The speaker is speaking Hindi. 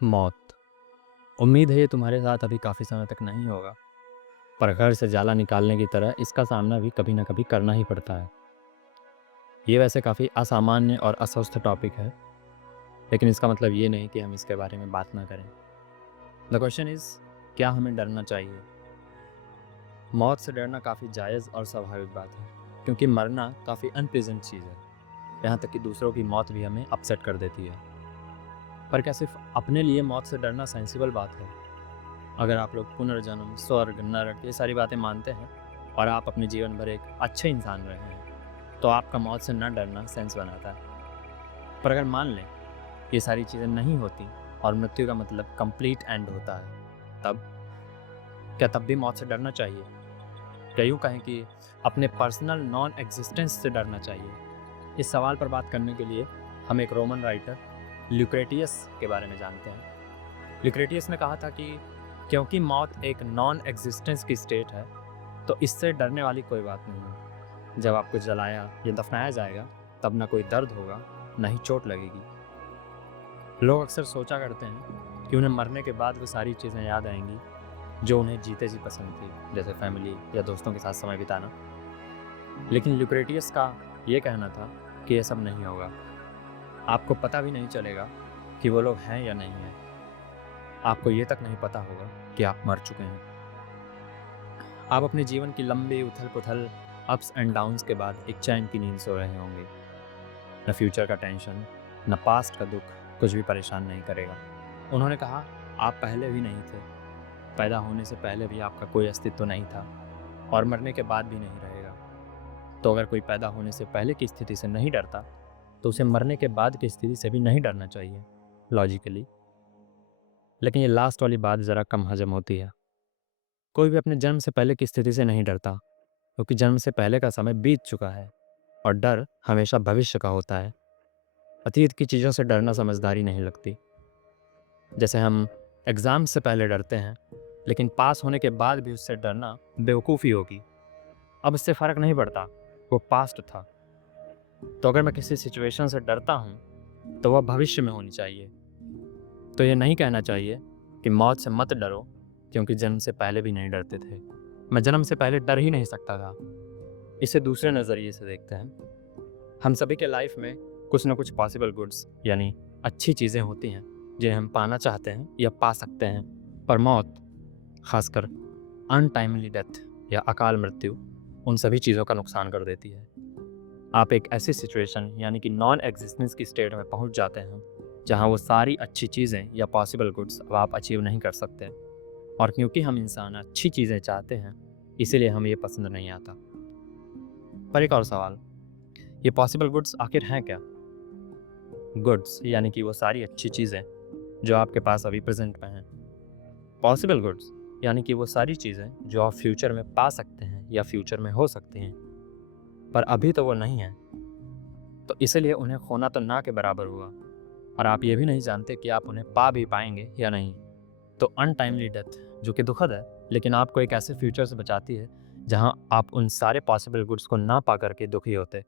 मौत। उम्मीद है ये तुम्हारे साथ अभी काफ़ी समय तक नहीं होगा, पर घर से जाला निकालने की तरह इसका सामना भी कभी न कभी करना ही पड़ता है। ये वैसे काफ़ी असामान्य और अस्वस्थ टॉपिक है, लेकिन इसका मतलब ये नहीं कि हम इसके बारे में बात ना करें। द क्वेश्चन इज़, क्या हमें डरना चाहिए? मौत से डरना काफ़ी जायज़ और स्वाभाविक बात है, क्योंकि मरना काफ़ी अनप्लेजेंट चीज़ है। यहाँ तक कि दूसरों की मौत भी हमें अपसेट कर देती है। पर क्या सिर्फ अपने लिए मौत से डरना सेंसिबल बात है? अगर आप लोग पुनर्जन्म, स्वर्ग, नरक ये सारी बातें मानते हैं और आप अपने जीवन भर एक अच्छे इंसान रहे हैं, तो आपका मौत से न डरना सेंस बनाता है। पर अगर मान लें ये सारी चीज़ें नहीं होती और मृत्यु का मतलब कंप्लीट एंड होता है, तब क्या तब भी मौत से डरना चाहिए? क्या यूँ कहें कि अपने पर्सनल नॉन एग्जिस्टेंस से डरना चाहिए? इस सवाल पर बात करने के लिए हम एक रोमन राइटर ल्यूक्रेटियस के बारे में जानते हैं। ल्यूक्रेटियस ने कहा था कि क्योंकि मौत एक नॉन एग्जिस्टेंस की स्टेट है, तो इससे डरने वाली कोई बात नहीं है। जब आपको जलाया या दफनाया जाएगा, तब ना कोई दर्द होगा, ना ही चोट लगेगी। लोग अक्सर सोचा करते हैं कि उन्हें मरने के बाद वो सारी चीज़ें याद आएंगी जो उन्हें जीते जी पसंद थी, जैसे फैमिली या दोस्तों के साथ समय बिताना। लेकिन ल्यूक्रेटियस का ये कहना था कि ये सब नहीं होगा। आपको पता भी नहीं चलेगा कि वो लोग हैं या नहीं हैं। आपको ये तक नहीं पता होगा कि आप मर चुके हैं। आप अपने जीवन की लंबी उथल-पुथल, अप्स एंड डाउन्स के बाद एक चैन की नींद सो रहे होंगे। न फ्यूचर का टेंशन, न पास्ट का दुख कुछ भी परेशान नहीं करेगा। उन्होंने कहा, आप पहले भी नहीं थे। पैदा होने से पहले भी आपका कोई अस्तित्व नहीं था और मरने के बाद भी नहीं रहेगा। तो अगर कोई पैदा होने से पहले की स्थिति से नहीं डरता, तो उसे मरने के बाद की स्थिति से भी नहीं डरना चाहिए, लॉजिकली। लेकिन ये लास्ट वाली बात ज़रा कम हजम होती है। कोई भी अपने जन्म से पहले की स्थिति से नहीं डरता, क्योंकि जन्म से पहले का समय बीत चुका है और डर हमेशा भविष्य का होता है। अतीत की चीज़ों से डरना समझदारी नहीं लगती। जैसे हम एग्ज़ाम से पहले डरते हैं, लेकिन पास होने के बाद भी उससे डरना बेवकूफ़ी होगी। अब इससे फ़र्क नहीं पड़ता, वो पास्ट था। तो अगर मैं किसी सिचुएशन से डरता हूँ, तो वह भविष्य में होनी चाहिए। तो ये नहीं कहना चाहिए कि मौत से मत डरो, क्योंकि जन्म से पहले भी नहीं डरते थे। मैं जन्म से पहले डर ही नहीं सकता था। इसे दूसरे नज़रिए से देखते हैं। हम सभी के लाइफ में कुछ ना कुछ पॉसिबल गुड्स यानी अच्छी चीज़ें होती हैं जिन्हें हम पाना चाहते हैं या पा सकते हैं। पर मौत, खासकर अनटाइमली डेथ या अकाल मृत्यु, उन सभी चीज़ों का नुकसान कर देती है। आप एक ऐसी सिचुएशन यानी कि नॉन एग्जिस्टेंस की स्टेट में पहुंच जाते हैं जहां वो सारी अच्छी चीज़ें या पॉसिबल गुड्स अब आप अचीव नहीं कर सकते। और क्योंकि हम इंसान अच्छी चीज़ें चाहते हैं, इसीलिए हमें ये पसंद नहीं आता। पर एक और सवाल, ये पॉसिबल गुड्स आखिर हैं क्या? गुड्स यानी कि वो सारी अच्छी चीज़ें जो आपके पास अभी प्रेजेंट में हैं। पॉसिबल गुड्स यानी कि वो सारी चीज़ें जो आप फ्यूचर में पा सकते हैं या फ्यूचर में हो सकती हैं, पर अभी तो वो नहीं है। तो इसीलिए उन्हें खोना तो ना के बराबर हुआ, और आप ये भी नहीं जानते कि आप उन्हें पा भी पाएंगे या नहीं। तो अनटाइमली डेथ, जो कि दुखद है, लेकिन आपको एक ऐसे फ्यूचर से बचाती है जहां आप उन सारे पॉसिबल गुड्स को ना पा करके दुखी होते।